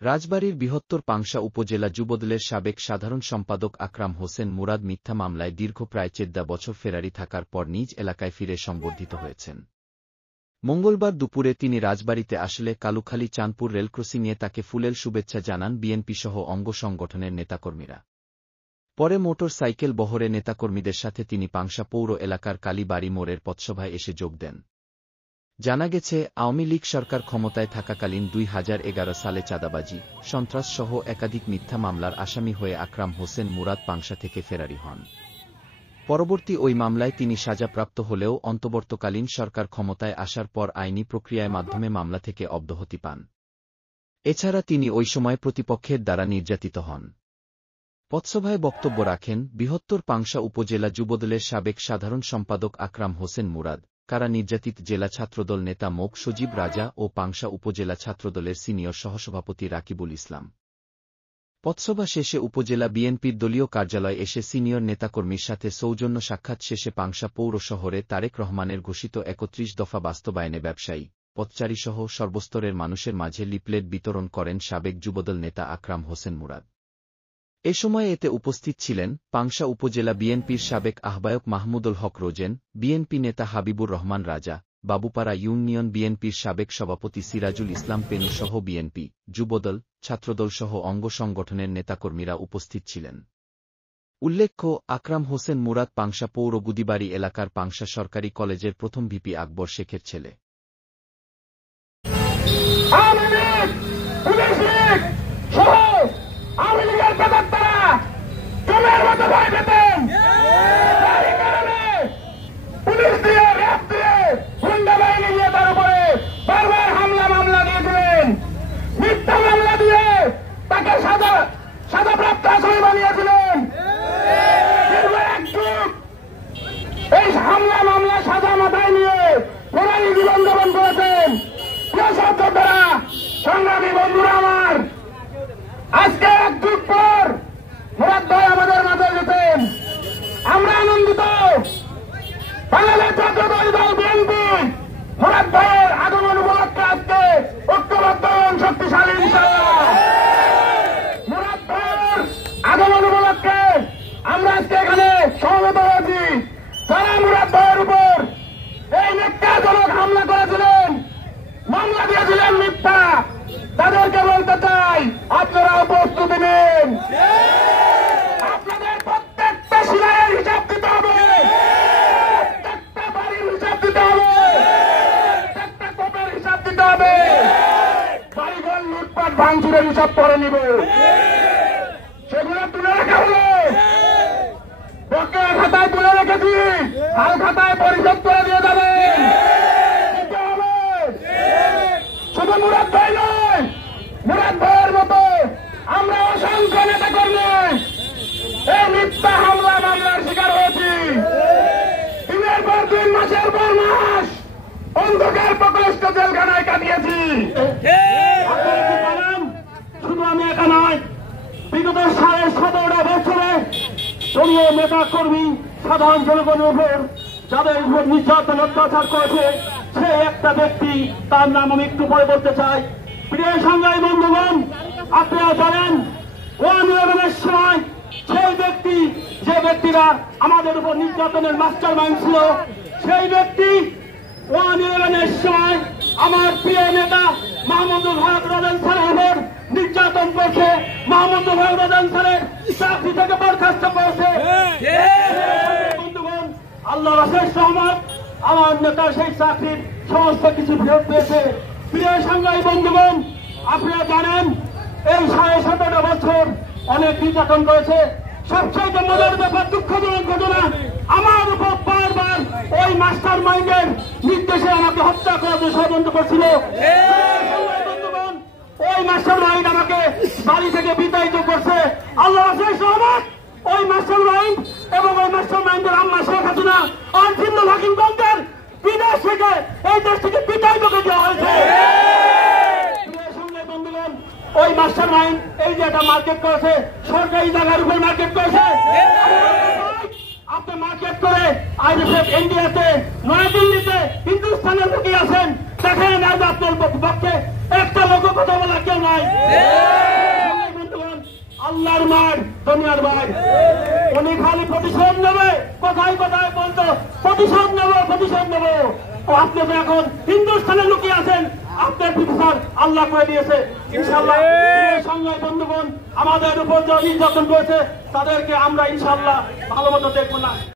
রাজবাড়ীর বৃহত্তর পাংশা উপজেলা যুবদলের সাবেক সাধারণ সম্পাদক আকরাম হোসেন মুরাদ মিথ্যা মামলায় দীর্ঘ প্রায় 14 বছর ফেরারি থাকার পর নিজ এলাকায় ফিরে সংবর্ধিত হয়েছেন। মঙ্গলবার দুপুরে তিনি রাজবাড়ীতে আসলে কালুখালী চাঁদপুর রেলক্রসিংয়ে তাকে ফুলেল শুভেচ্ছা জানান বিএনপিসহ অঙ্গ সংগঠনের নেতাকর্মীরা। পরে মোটর সাইকেল বহরে নেতাকর্মীদের সাথে তিনি পাংশা পৌর এলাকার কালীবাড়ি মোড়ের পথসভায় এসে যোগ দেন। জানা গেছে, আওয়ামী লীগ সরকার ক্ষমতায় থাকাকালীন 2011 সালে চাঁদাবাজি, সন্ত্রাসসহ একাধিক মিথ্যা মামলার আসামি হয়ে আকরাম হোসেন মুরাদ পাংশা থেকে ফেরারি হন। পরবর্তী ওই মামলায় তিনি সাজাপ্রাপ্ত হলেও অন্তর্বর্তীকালীন সরকার ক্ষমতায় আসার পর আইনি প্রক্রিয়ার মাধ্যমে মামলা থেকে অব্যাহতি পান। এছাড়া তিনি ওই সময় প্রতিপক্ষের দ্বারা নির্যাতিত হন। পথসভায় বক্তব্য রাখেন বৃহত্তর পাংশা উপজেলা যুবদলের সাবেক সাধারণ সম্পাদক আকরাম হোসেন মুরাদ, কারা নির্যাতিত জেলা ছাত্রদল নেতা মোক সজীব রাজা ও পাংশা উপজেলা ছাত্রদলের সিনিয়র সহসভাপতি রাকিবুল ইসলাম। পথসভা শেষে উপজেলা বিএনপির দলীয় কার্যালয়ে এসে সিনিয়র নেতাকর্মীর সাথে সৌজন্য সাক্ষাৎ শেষে পাংশা পৌর শহরে তারেক রহমানের ঘোষিত 31 দফা বাস্তবায়নে ব্যবসায়ী, পথচারীসহ সর্বস্তরের মানুষের মাঝে লিফলেট বিতরণ করেন সাবেক যুবদল নেতা আকরাম হোসেন মুরাদ। এ সময় এতে উপস্থিত ছিলেন পাংশা উপজেলা বিএনপির সাবেক আহ্বায়ক মাহমুদুল হক রোজেন, বিএনপি নেতা হাবিবুর রহমান রাজা, বাবুপাড়া ইউনিয়ন বিএনপির সাবেক সভাপতি সিরাজুল ইসলাম পেনুসহ বিএনপি, যুবদল, ছাত্রদলসহ অঙ্গ সংগঠনের নেতাকর্মীরা উপস্থিত ছিলেন। উল্লেখ্য, আকরাম হোসেন মুরাদ পাংশা পৌর গুদিবাড়ি এলাকার পাংশা সরকারি কলেজের প্রথম ভিপি আকবর শেখের ছেলে। এই হামলা মামলা সাজা মাথায় নিয়ে পুরানি জীবন যাপন করেছেন। সংগ্রামী বন্ধুরা আমার, আজকে 1 যুগ পর মুরাদ ভাই আমাদের মাঝে যেতেন, আমরা আনন্দিত। বাংলাদেশ জাতীয়তাবাদী দল বিএনপি মুরাদ ভাইয়ের আগমন উপলক্ষে আজকে ঐক্যবদ্ধ এবং শক্তিশালী ইনশাআল্লাহ। মুরাদ ভাইয়ের আগমন উপলক্ষে আমরা আজকে এখানে সমবেত হয়েছি। যারা মুরাদ ভাইয়ের উপর এই ন্যাক্কারজনক হামলা করেছিলেন, মামলা দিয়েছিলেন মিথ্যা, তাদেরকে বলতে চাই আপনারাও প্রস্তুতি নিন। আপনাদের প্রত্যেকটা সিলাইয়ের হিসাব দিতে হবে, প্রত্যেকটা বাড়ির হিসাব দিতে হবে, প্রত্যেকটা কোপের হিসাব দিতে হবে, বাড়িঘর লুটপাট ভাঙচুরের হিসাব করে নিব। সেগুলো তুলে রাখা হলো, বকেয়া খাতায় তুলে রেখেছি, হাল খাতায় পরিশোধ করে দিয়ে যাবেন। শুধু মুরাদ ভাই নয়, মুরাদ ভাইয়ের মতো আমরা অসংখ্য নেতা কর্মী এই মিথ্যা হামলা মামলার শিকার হয়েছি। দিনের পর দিন, মাসের পর মাস অন্ধকার প্রকোষ্ঠ জেলখানায় কাটিয়েছি। শুধু আমি একা নয়, বিগত 17.5 বছরে দলীয় নেতা কর্মী সাধারণ জনগণের উপর যাদের উপর নির্যাতন অত্যাচার করেছে সে একটা ব্যক্তি, তার নাম আমি একটু পরে বলতে চাই। প্রিয় সংগ্রামী বন্ধুগণ, আপনারা জানেন 1/11 সময় সেই ব্যক্তি, যে ব্যক্তিরা আমাদের উপর নির্যাতনের মাস্টার মাইন্ড ছিল, সেই ব্যক্তি 1/11 সময় আমার প্রিয় নেতা মাহমুদুল হক রোজন স্যারের উপর নির্যাতন করছে, মাহমুদুল হক রোজন স্যারের চাকরি থেকে বরখাস্ত করেছে। বন্ধুগণ, আল্লাহর অশেষ রহমত, আমার নেতা সেই চাকরির সমস্ত কিছু ফেরত পেয়েছে। প্রিয় সংগ্রামী বন্ধুগণ, আপনারা জানেন এই 17.5 বছর অনেক নির্যাতন করেছে। সবচেয়ে মজার ব্যাপার, দুঃখজনক ঘটনা, আমার উপর বারবার ওই মাস্টার মাইন্ডের নির্দেশে আমাকে হত্যা করার ষড়যন্ত্র করছিল। ওই মাস্টার মাইন্ড আমাকে বাড়ি থেকে বিতাড়িত করছে। আল্লাহর অশেষ রহমত, ওই মাস্টার মাইন্ড এবং ওই মাস্টার মাইন্ডের আম্মা শেখ হাসিনা আর জিন্নুল হাকিমগঞ্জের বিদেশ থেকে এই দেশ থেকে বিতাড়িত করে দেওয়া হয়েছে। বন্ধুগণ, ওই মাস্টার মাইন্ড এই যে একটা মার্কেট করেছে, সরকারি জায়গার উপর মার্কেট করেছে। আপনি মার্কেট করে আইএসএফ ইন্ডিয়াতে, নয়াদিল্লিতে, হিন্দুস্তানের লোকই আছেন, দেখেন আজ আপনার পক্ষে একটা লোক কথা বলা কেউ নাই। দুনিয়ার মার দুনিয়ার ভাই উনি খালি প্রতিশোধ নেবে, কোথায় কোথায় বলতো প্রতিশোধ নেবো প্রতিশোধ নেবো। আপনি তো এখন হিন্দুস্থানে লুকিয়ে আছেন, আপনার বিচার আল্লাহ করে দিয়েছে ইনশাআল্লাহ। সঙ্গে বন্ধুগণ আমাদের উপর যে নির্যাতন করেছে তাদেরকে আমরা ইনশাআল্লাহ ভালো মতো দেখবো না।